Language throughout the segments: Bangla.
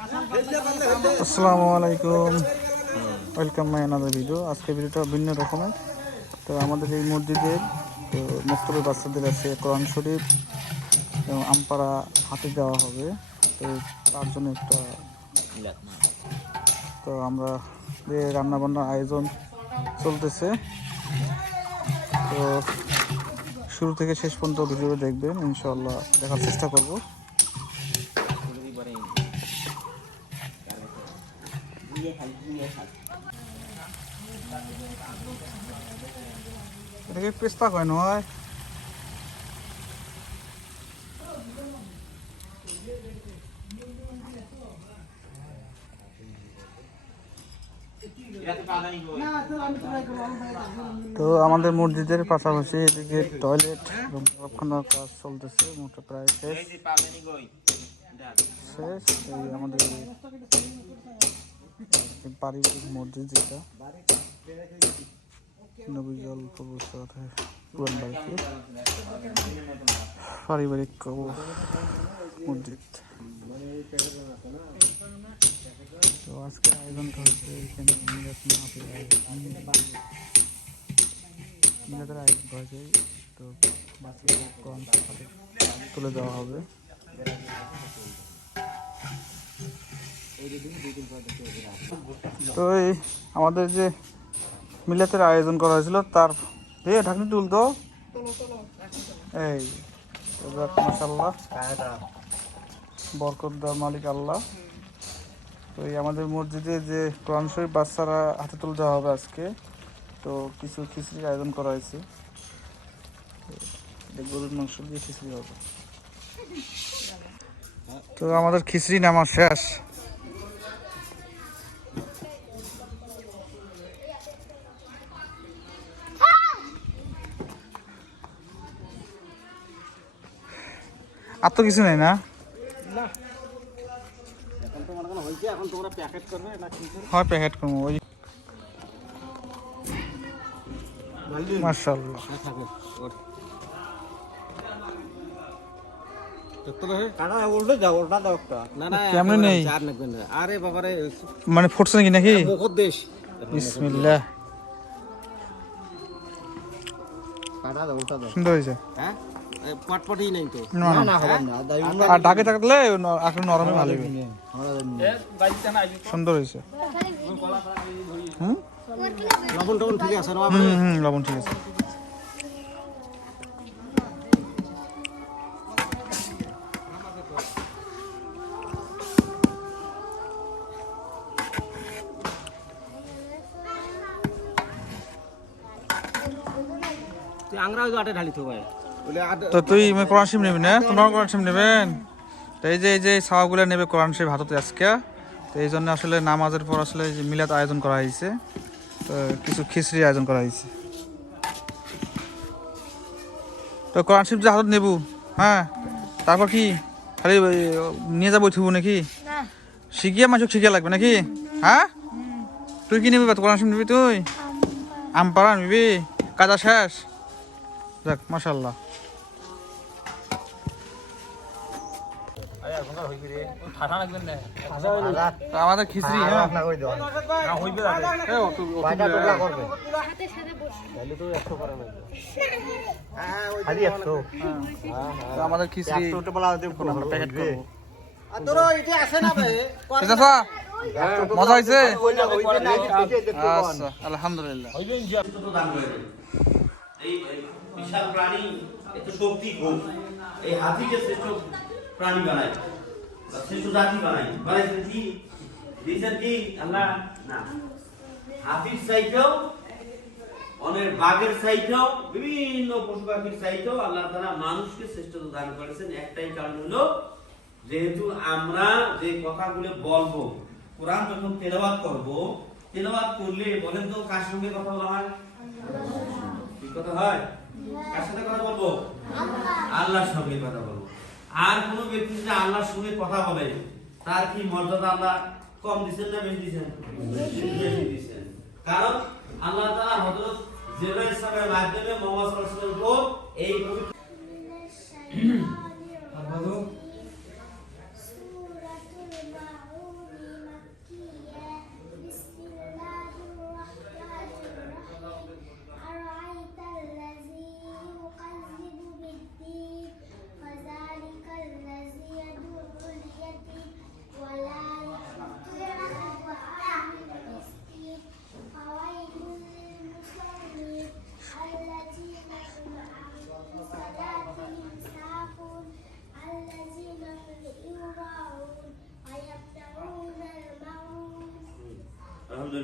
আসসালামু আলাইকুম ওয়েলকাম মাই আনাদার ভিডিও আজকে ভিডিওটা ভিন্ন রকমের। তো আমাদের এই মসজিদের, তো মক্তবের বাচ্চাদের আছে কোরআন শরীফ এবং আমপাড়া হাতে দেওয়া হবে। তো তার জন্য একটা তো আমরা যে রান্নাবান্নার আয়োজন চলতেছে। তো শুরু থেকে শেষ পর্যন্ত ভিডিও দেখবেন। ইনশাল্লাহ দেখার চেষ্টা করব। এটাকে পেস্তা কয় নয় তো আমাদের মসজিদের পাশাপাশি এদিকে টয়লেট এবং কারখানার কাজ চলতেছে মোটা প্রায় শেষ। শেষ আমাদের পারিবারিক মসজিদ যেটা। নবীজল প্রবেশ পুরান বাড়িতে। পারিবারিক কবর মসজিদ। তো আজকে আয়োজনটা হচ্ছে এখানে আয়োজন। যায়। তো বাচ্চাদের হাতে তুলে দেওয়া হবে। তো এই আমাদের যে মিলাতের আয়োজন করা হয়েছিল, তার এ, ঢাকনি তুলতো এই মাসাল্লাহ মালিক আল্লাহ। তো এই আমাদের মসজিদে যে কোরআন শরীফ বাচ্চারা হাতে তুলে দেওয়া হবে আজকে, তো কিছু খিচড়ির আয়োজন করা হয়েছে। গরুর মাংস দিয়ে খিচড়ি হবে। তো আমাদের খিচড়ি নামা শেষ। আর তো কিছু নেই না? হয় প্যাকেট করব ওই মার্শাল্লাহ বাবারে মানে ফুটছে নাকি নাকি? বিসমিল্লাহ। সুন্দর হয়েছে। হ্যাঁ? পটপটি নেই তো না, না। হবে না। আর ঢাকে থাকলে আসলে নরমে ভালো হবে। সুন্দর হয়েছে। হুম? লবণ টবণ ঠিক আছে হুম হুম লবণ ঠিক আছে। আংরা আটে ঢালি তো ভাই। বলে আট তো তুই কোরআন নেবি না? তোমরাও কোরআন শিম নেবেন? তো এই যে এই যে নেবে কোরআন শিব হাততে আজকে তো এই জন্য আসলে নামাজের পর আসলে যে মিলাদ আয়োজন করা হয়েছে। তো কিছু খিচড়ি আয়োজন করা হয়েছে। তো কোরআন শিব যে হাতত নেব হ্যাঁ? তারপর কি? খালি নিয়ে যাব থুবো নাকি? শিখিয়ে মাসুক শিখিয়ে লাগবে নাকি? হ্যাঁ? তুই কি নিবি বা কোরআন শিব নিবি তুই? আম পাড়া। নিবি? কাজা শেষ? যাক মাশাল্লাহ আমাদের খিচড়ি হ্যাঁ। দূরে। তো আমাদের খিচড়ি মজা হয়েছে আচ্ছা আলহামদুলিল্লাহ। এই এই বিশাল প্রাণী এত শক্তি খুব। এই হাতিকে শ্রেষ্ঠ প্রাণী বানায়। শ্রেষ্ঠ জাতি বানায় বানাইছে কি? দিয়েছেন কি? আল্লাহ? না। হাতির চাইতেও অনেক বাঘের চাইতেও বিভিন্ন পশু পাখির চাইতেও আল্লাহ তারা মানুষকে দান করেছেন। একটাই কারণ হলো যেহেতু আমরা যে কথাগুলো বলব কোরআন যখন তেলাওয়াত করব তেলাওয়াত করলে বলেন তো কার সঙ্গে কথা বলা হয়? কি কথা হয়? কার সাথে কথা বলব? আল্লাহর সঙ্গে কথা বলব। আর কোন ব্যক্তি যদি আল্লাহর সঙ্গে কথা বলে তার কি মর্যাদা আল্লাহ কম দিচ্ছেন না বেশি দিচ্ছেন বেশি দিচ্ছেন কারণ আল্লাহ তাআলা হযরত জিবরাইল ইসলামের মাধ্যমে মুহাম্মদ সাল্লাল্লাহু আলাইহি ওয়াসাল্লামের উপর এই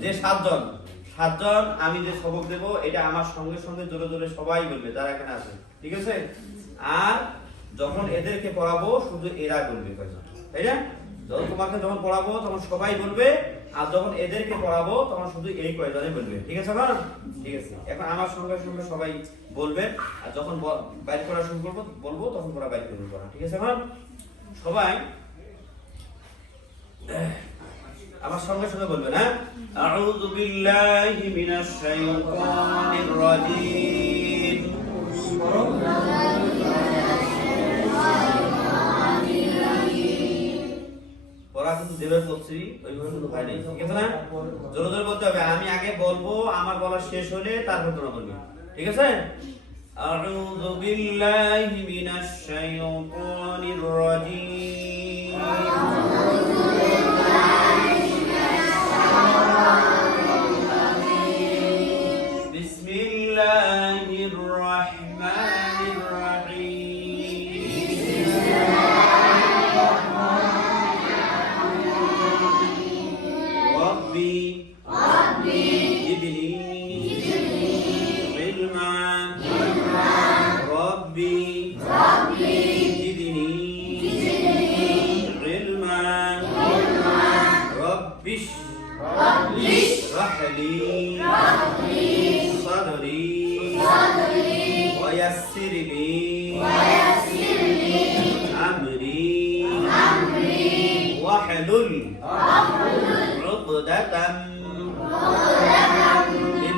যে সাতজন। সাতজন আমি যে সবক দেব, এটা আমার সঙ্গে সঙ্গে জোরে জোরে সবাই বলবে, যারা এখানে আছে। ঠিক আছে? আর যখন এদেরকে পড়াবো, শুধু এরা বলবে তাই না? যখন তোমাকে যখন পড়াবো, তখন সবাই বলবে, আর যখন এদেরকে পড়াবো, তখন শুধু এই কয়জনে বলবে। ঠিক আছে না ঠিক আছে। এখন আমার সঙ্গে সঙ্গে সবাই বলবে, আর যখন ব- বাইর করা শুরু করব, বলব, তখন তোরা বাইর করবে ঠিক আছে এখন সবাই আমার সঙ্গে সঙ্গে বলবেন হ্যাঁ আউযু বিল্লাহি মিনাশ শাইতানির রাজীম পড়া কিন্তু যেভাবে বলছি ওইভাবে কিন্তু হয় নাই ঠিক আছে না জোরে জোরে বলতে হবে আমি আগে বলবো আমার বলা শেষ হলে তারপর তোমরা বলবে ঠিক আছে أعوذ بالله من الشيطان الرجيم واحلل عقدة من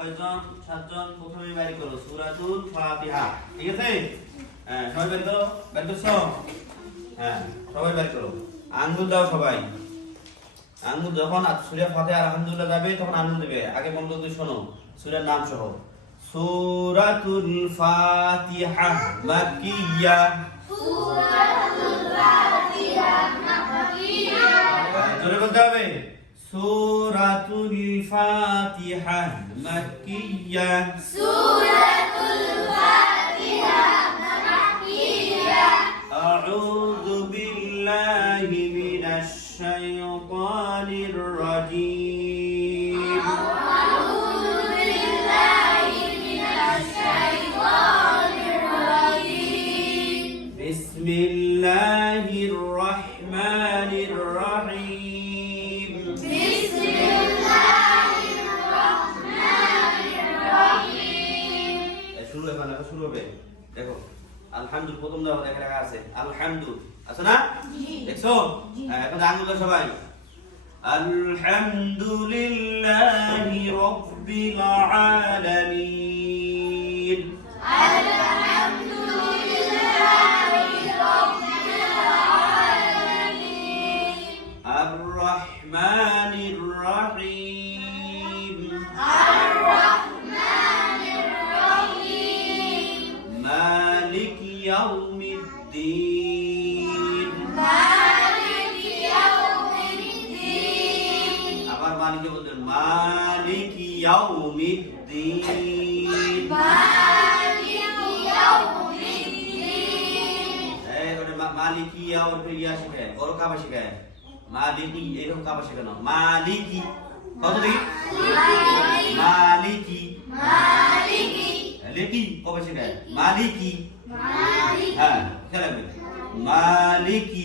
ছয়জন সাতজন প্রথমে বাড়ি করো। সূরাতুল ফাতিহা। ঠিক আছে? হ্যাঁ সবাই বাড়ি করো। বাড়ি করছ? হ্যাঁ সবাই বাড়ি করো। আঙ্গুল দাও সবাই। আঙ্গুল যখন সূরা ফাতিহা আলহামদুলিল্লাহ যাবে তখন আঙ্গুল দেবে। আগে বন্ধ করে শোনো সূরার নাম সহ। সূরাতুল ফাতিহা মাক্কিয়া জোরে বলতে হবে? سورة الفاتحة مكية. سورة الفاتحة مكية أعوذ بالله من الشيطان الرجيم أعوذ بالله من الشيطان الرجيم. بسم الله الرحمن আলহামদুল প্রথম দাও দেখা রাখা আছে। আলহামদুল। আছে না? দেখছ? হ্যাঁ, এখন আঙ্গুল সবাই। আলহামদুলিল্লাহি রাব্বিল আলামিন। আর রহমানির মালিকে মালিক ইয়াউমিদ্দিন। মালিকি ইয়াউর ফির ইয়া শিখায় বড় কাবা শিখায়। মালিকি এরকম কাবা শেখানো। মালিকি কত দেখি? মালিকি লেকি কবে শেখায়? মালিকি হ্যাঁ খেলা লাগবে মালিকি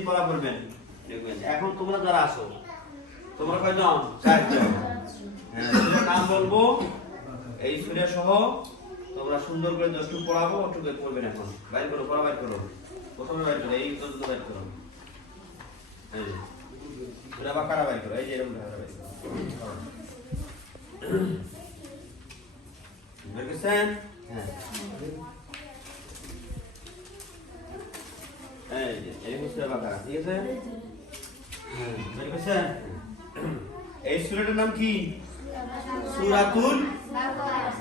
প্রতিদিন পড়া পড়বেন দেখবেন, এখন তোমরা যারা আসো তোমরা কয়জন? চারজন। হ্যাঁ নাম বলব, এই সুরে সহ তোমরা সুন্দর করে দশটু পড়াবো একটু করে পড়বেন এখন। বাইর করো, পড়া বাইর করো। প্রথমে বাইর করো, এই পর্যন্ত বাইর করো। এই যে। সুরা বাকারা বাইর করো, এই যে এরকম বাইর করো। হ্যাঁ। এই যে, এই হচ্ছে বাকারা, ঠিক আছে? হ্যাঁ, এই সূরাটার নাম কি? সূরাতুল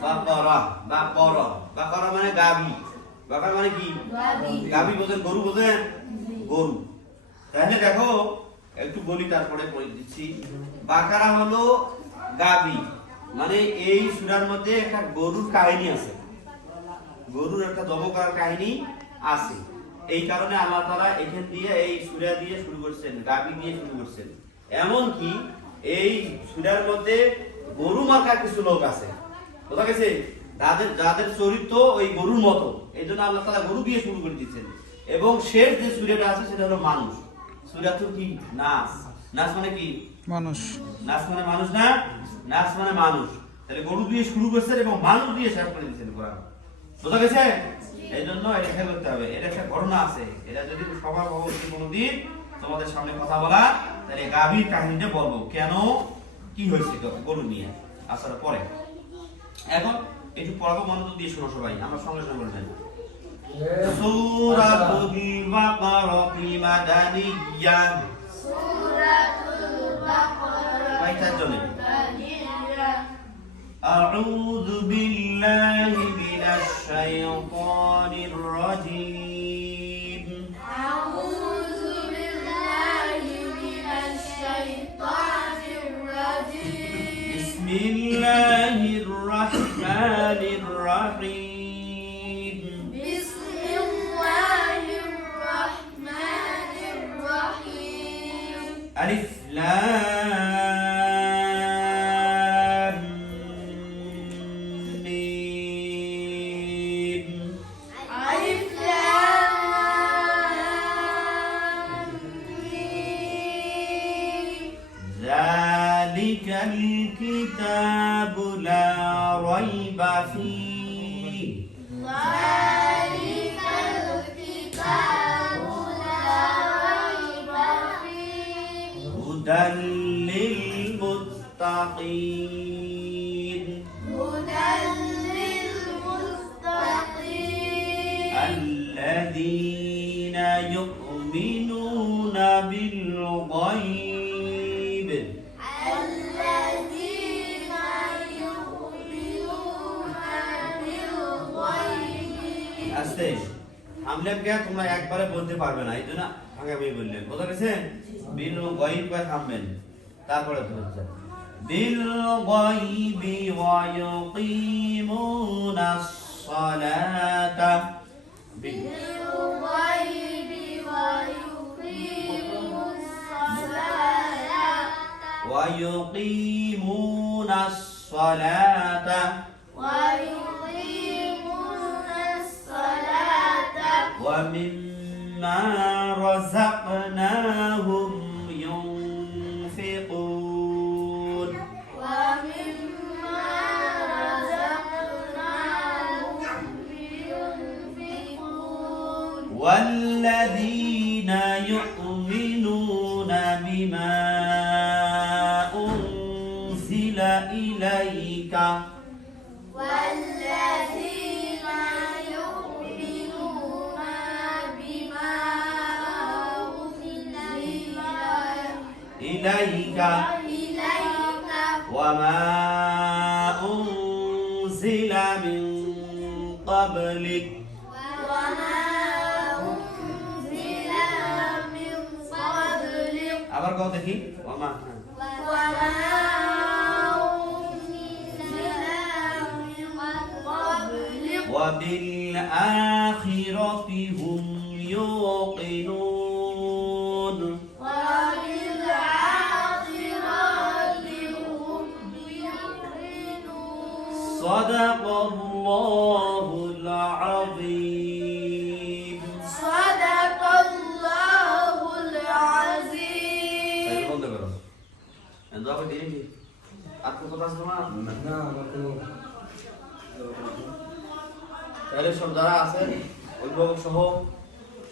বাকারা বাকারা। বাকারা মানে গাবি। বাকারা মানে কি? গাবি। বোঝেন গরু বোঝেন? গরু। তাহলে দেখো একটু বলি তারপরে বলে দিচ্ছি। বাকারা হলো গাবি। মানে এই সুরার মধ্যে একটা গরুর কাহিনী আছে। গরুর একটা দমকার কাহিনী আছে। এই কারণে আল্লাহ তাআলা এখান দিয়ে এই সূরা দিয়ে শুরু করছেন গাবি দিয়ে শুরু করছেন। এমন কি এই সূরার মধ্যে গরু মার্কা কিছু লোক আছে। বোঝা গেছে? যাদের যাদের চরিত্র ওই গরুর মতো। এই জন্য আল্লাহ তাআলা গরু দিয়ে শুরু করে দিচ্ছেন এবং শেষ যে সূরাটা আছে সেটা হলো মানুষ। সূরা তো কি নাস। নাস মানে কি? মানুষ। নাচ মানে মানুষ না? নাচ মানে মানুষ। তাহলে গরু দিয়ে শুরু করছেন এবং মানুষ দিয়ে শেষ করে দিচ্ছেন কোরআন। বোঝা গেছে? এই জন্য এটা খেয়াল করতে হবে এটা একটা ঘটনা আছে এটা যদি সবার ভগবতী কোনোদিন তোমাদের সামনে কথা বলা তাহলে গাভীর কাহিনীটা বলবো কেন কি হয়েছে গ- গরু নিয়ে আসার পরে এখন একটু পড়াবো মনোযোগ দিয়ে শোনো সবাই আমার সঙ্গে সঙ্গে বলবেন সূরাতুল বাকারাতি মাদানিয়াহ ভাই চারজনে أعوذ الرحمن আমলে কে তোমরা একবারে বলতে পারবে না এই জন্য আগামী বললেন বোঝা গেছে বিল গয়ব করে থামবেন তারপরে তো হচ্ছে বিল গয়বি ওয়া ইউকিমুনাস সালাতা বিল بالغيب ويقيم الصلاة ويقيمون الصلاة ومما رزقناهم وما أنزل من قبلك وما أنزل من قبلك আবার কও দেখি ওমা وما أنزل من قبلك وبالآخرة هم صدق الله العظيم صدق الله العظيم বন্ধ করো দোয়া দিয়ে কি আর কোনো কথা আছে তোমার না আমার কোনো তাহলে সব যারা আছেন অভিভাবক সহ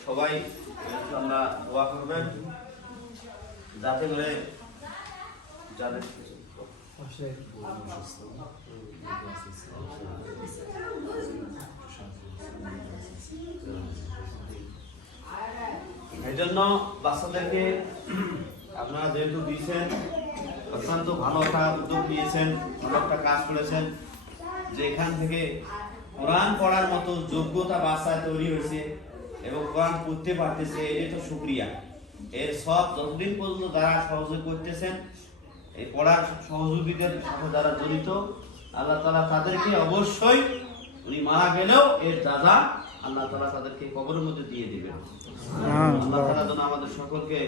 সবাই আমরা দোয়া করবেন যাতে করে যাদের এই জন্য বাচ্চাদেরকে আপনারা যেহেতু দিয়েছেন, অত্যন্ত ভালো একটা উদ্যোগ নিয়েছেন, ভালো একটা কাজ করেছেন যে এখান থেকে কোরআন পড়ার মতো যোগ্যতা বাচ্চা তৈরি হয়েছে এবং কোরআন পড়তে পারতেছে এটাই তো শুক্রিয়া। এর সব যতদিন পর্যন্ত যারা সহযোগ করতেছেন এই পড়ার সহযোগিতার সাথে যারা জড়িত। আল্লাহ তালা তাদেরকে অবশ্যই উনি মারা গেলেও এর দাদা আল্লাহ তালা তাদেরকে কবরের মধ্যে দিয়ে দিবেন। আল্লাহ তালা যেন আমাদের সকলকে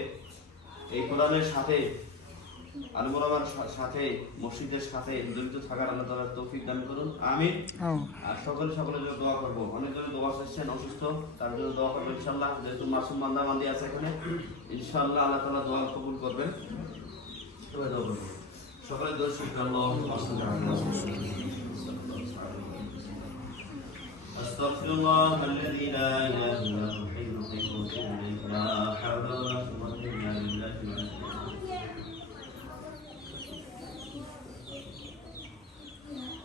এই কোরআনের সাথে আলমোলামার সাথে মসজিদের সাথে জড়িত থাকার আল্লাহ তালা তৌফিক দান করুন। আমি আর সকলে সকলের জন্য দোয়া করব। অনেকজন দোয়া চাইছেন অসুস্থ তার জন্য দোয়া করব ইনশাল্লাহ যেহেতু মাসুম বান্দা বান্দি আছে এখানে ইনশাল্লাহ আল্লাহ তালা দোয়া কবুল করবেন। সবাই দোয়া করবো সকলে দোয়া শুক্র আল্লাহ أستغفر الله الذي لا إله إلا هو الحي القيوم لا حول ولا قوة إلا بالله العلي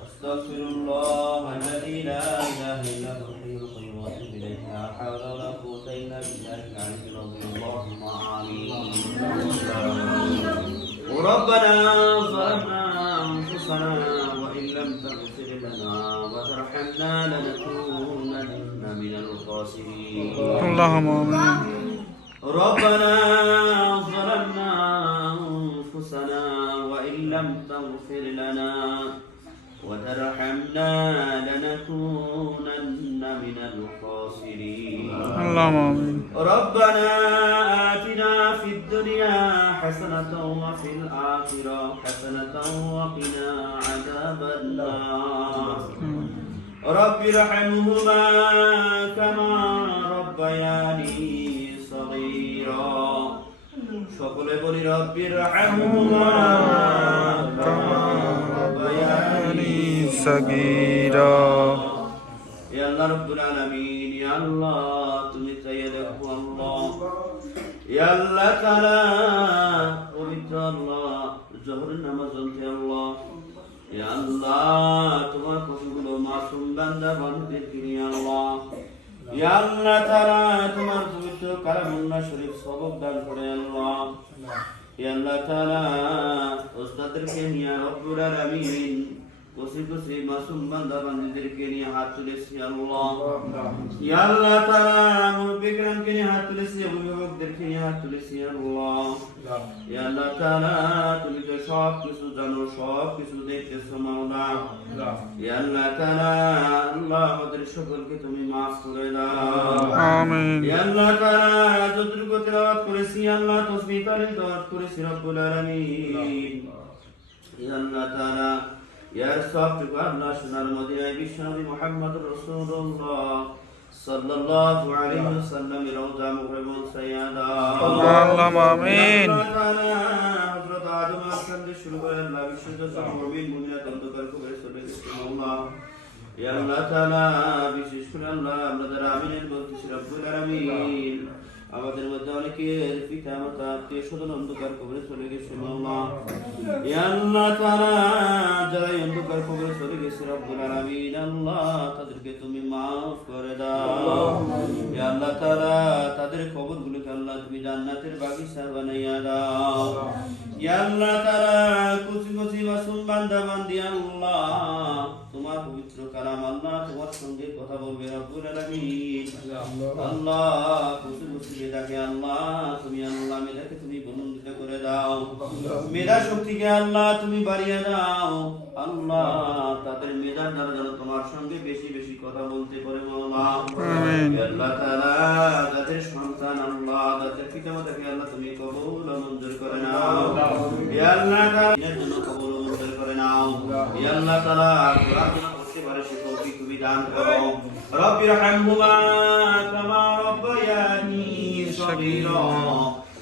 أستغفر الله الذي لا إله إلا هو الحي القيوم وأتوب إليه لا حول ولا ربنا ظلمنا أنفسنا وإن لم تغفر لنا وترحمنا لنكونن من الخاسرين. اللهم آمين. ربنا ظلمنا أنفسنا وإن لم تغفر لنا وترحمنا لنكونن من الخاسرين. اللهم آمين. ربنا آتنا في الدنيا حسنة وفي الآخرة حسنة وقنا عذاب النار رب ارحمهما كما ربياني صغيرا সকলে বলি রব্বির রাহমহুমা কামা রব্বায়ানি صغيرا এ আল্লাহ রব্বুল আলামিন ইয়া আল্লাহ তুমি চাইয়ে দেখো আল্লাহ ইয়া আল্লাহ তাআলা, পবিত্র আল্লাহ জোহরের নামাজ চলছে আল্লাহ। আল্লাহ তোমার কতগুলো মাসুম বান্দা বান্ধবদেরকে নিয়ে আল্লাহ। আল্লাহ তাআলা, তোমার পবিত্র কালামুল্লাহ শরীফ সবক দান করে আল্লাহ। আল্লাহ তাআলা, ওস্তাদদেরকে নিয়ে Kutsi kutsi masum banda bandidir kini hat tulis ya Allah Ya Allah Ta'ala amur bikram kini hat tulis ya Uyubakdir kini hat tulis ya Allah Ya Allah Ta'ala তুমি তো সব কিছু জানো সব কিছু দেখতেছো মাওলা ইয়া আল্লাহ তাআলা আল্লাহ আমাদের সকলকে তুমি maaf করে দাও আমিন ইয়া আল্লাহ তাআলা যতটুকু তেলাওয়াত করেছি আল্লাহ তাসবিহ তালিল করেছি রব্বুল আলামিন ইয়া আল্লাহ তাআলা يا صادق أن أشهد المدينة. بشهر محمد رسول الله صلى الله عليه وسلم. روضة مغرب سيادة اللهم آمين. حضرت آدم أحسن شروع الله بشهد سمعين بنيا كبير الله. يا الله تعالى بشهد الله بلتش رب العالمين. আমাদের মধ্যে অনেকের পিতা মাতা আত্মীয় স্বজন অন্ধকার কবরে চলে গেছে আল্লাহ। তাআলা যারা অন্ধকার কবরে চলে গেছে রব্বুল আলামিন আল্লাহ তাদেরকে তুমি মাফ করে দাও। আল্লাহ। তাআলা তাদের কবরগুলোকে আল্লাহ তুমি জান্নাতের বাগিচা বানাইয়া দাও। ইয়া আল্লাহ তাআলা কুচি কুচি মাসুম বান্দা বান্দি আল্লাহ। তোমার পবিত্র কালাম আল্লাহ তোমার সঙ্গে কথা বলবে রব্বুল আলামিন। আল্লাহ কুচি কুচি বেদাকে আল্লাহ তুমি আল্লাহ মেধাকে তুমি বন্দিত করে দাও মেধা শক্তিকে আল্লাহ তুমি বাড়িয়ে দাও। আল্লাহ তাদের মেধার দ্বারা যেন তোমার সঙ্গে বেশি বেশি কথা বলতে পারে আল্লাহ তাআলা যাদের সন্তান আল্লাহ যাদের পিতামাতাকে আল্লাহ তুমি কবুল মঞ্জুর করে নাও। আল্লাহ জন্য কবুল মঞ্জুর করে নাও। আল্লাহ করতে পারে সে তৌফিক তুমি দান করো। রব্বির হামহুমা কামা রব্বায়ানি সগীরা।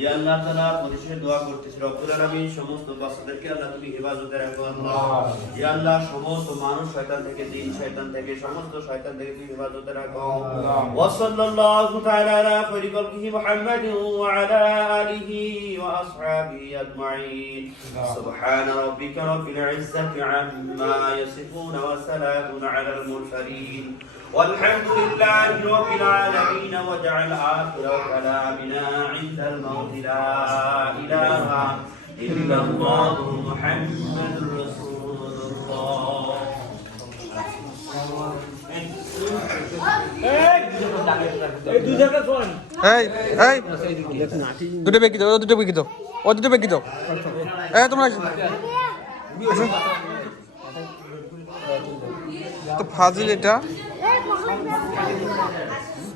ইয়া আল্লাহ তাআলা পরিশেষে দোয়া করতেছি রব্বুল আলামিন সমস্ত বাচ্চাদেরকে আল্লাহ তুমি হেফাজতে রাখো আল্লাহ ইয়া আল্লাহ সমস্ত মানুষ শয়তান থেকে দিন শয়তান থেকে সমস্ত শয়তান থেকে তুমি হেফাজতে রাখো ওয়া সাল্লাল্লাহু তাআলা আলা খায়রি খালকিহি মুহাম্মাদিন ওয়া আলা আলিহি ওয়া আসহাবিহি আজমাইন সুবহান রাব্বিকা রাব্বিল ইজ্জাতি আম্মা ইয়াসিফুন ওয়া সালামুন আলাল মুরসালিন والحمد لله رب العالمين واجعل آخر كلامنا عند الموت لا إله إلا الله محمد رسول الله এই দুই জায়গা শোন এই এই দুটো বেকি দাও ও দুটো বেকি দাও ও দুটো বেকি দাও এ তোমরা আসো। আসো। তো ফাজিল এটা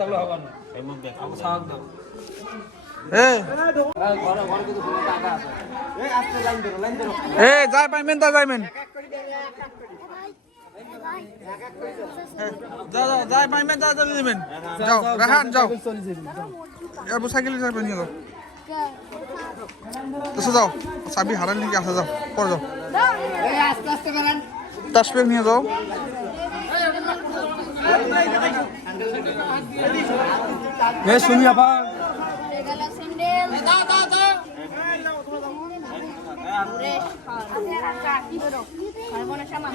থাকলে হবে না এই মুখ দেখ আমি সাহায্য দাও এ ঘরে ঘরে কিন্তু কোনো টাকা আছে এই আস্তে লাইন ধরো লাইন যাই পাইমেন তা যাও যাই পাইমেন তা চলে যাবেন যাও রাহান যাও এবার সাইকেলে যাবেন নিয়ে যাও তো যাও চাবি হারান নাকি আসা যাও পরে যাও তাসপেক নিয়ে যাও এ, শুনি আপা গেল স্যান্ডেল দাও দাও দাও কি বেরো কার্বনের সামান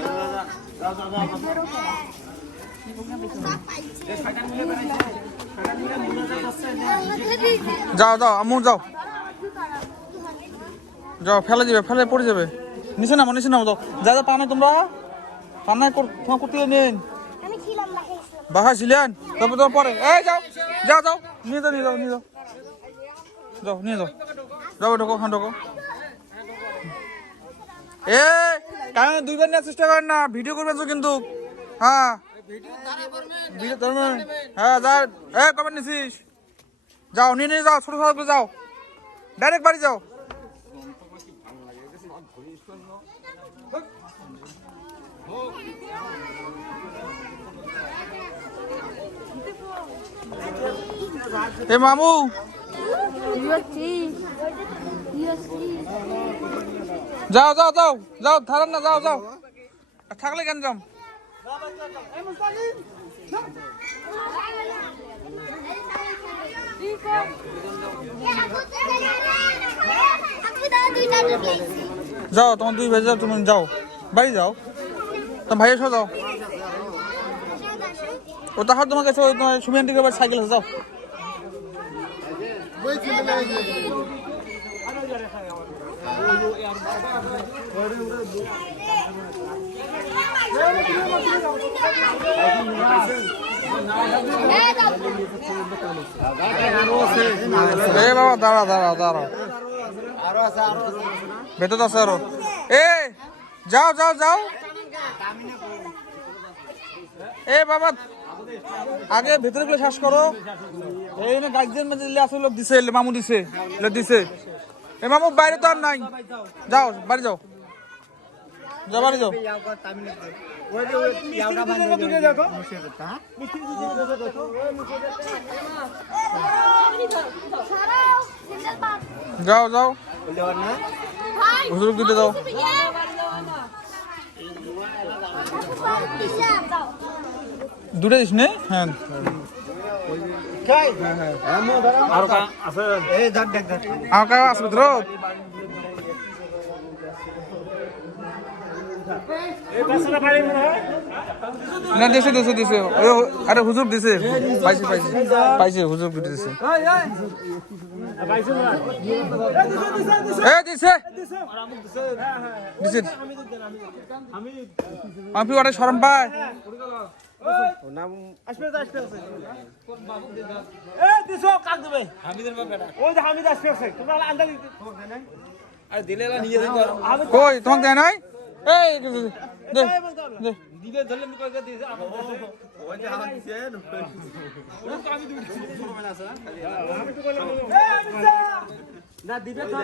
যাও যাও আমু যাও। যাও, ফেলে যাবে ফেলে পড়ে যাবে। নিচে নামো নিচে নামো, যাও। যা যা, পানে তোমরা। পানায় তোমার কুতিয়ে নিন বাসা ছিলেন তারপর তো পরে। এই যাও যাও যাও, নিয়ে যাও নিয়ে যাও নিয়ে যাও। যাও, নিয়ে যাও। যাও ঢোকো খান ঢোকো। এ, কারণ দুইবার নেওয়ার চেষ্টা করেন না, ভিডিও করবেন তো কিন্তু। হ্যাঁ। হ্যাঁ যা, এ, কবে নিছিস? যাও, নিয়ে নিয়ে যাও, ছোট ছোট যাও। ডাইরেক্ট বাড়ি যাও। এ মামু। যাও যাও যাও যাও থারেন না, যাও যাও। থাকলে কেন যাও যাও, তোমার দুই ভাই যাও, তুমি যাও। বাড়ি যাও। তোমার ভাইয়ের সাথে যাও। ও তাহার তোমার কাছে তোমার সুমিয়ান টিকে সাইকেল আছে, যাও। বাবা, দাঁড়া দাঁড়া দাঁড়া। ভেতর আছে আরও। এ, যাও যাও যাও। এ বাবা আগে ভেতরে গুলো শ্বাস করো। এই না মধ্যে দিলে আসলে লোক দিছে মামু দিছে দিছে। এ মামু, বাইরে তো আর নাই। যাও, বাড়ি যাও। যাও, বাড়ি যাও। যাও যাও। হুজুর দিতে দাও। দূরে দিস নে? হ্যাঁ। না দিছে দিছে দিছে। আরে হুজুর দিছে। পাইছে পাইছে। পাইছে হুজুর দিছে। এ দিছে। দিছে। আমি ওটা শরম পায় কই তোমাকে দেয় নাই? এই দে দে দিলে ধরলে মুখ করে দিয়েছে না দিবে তো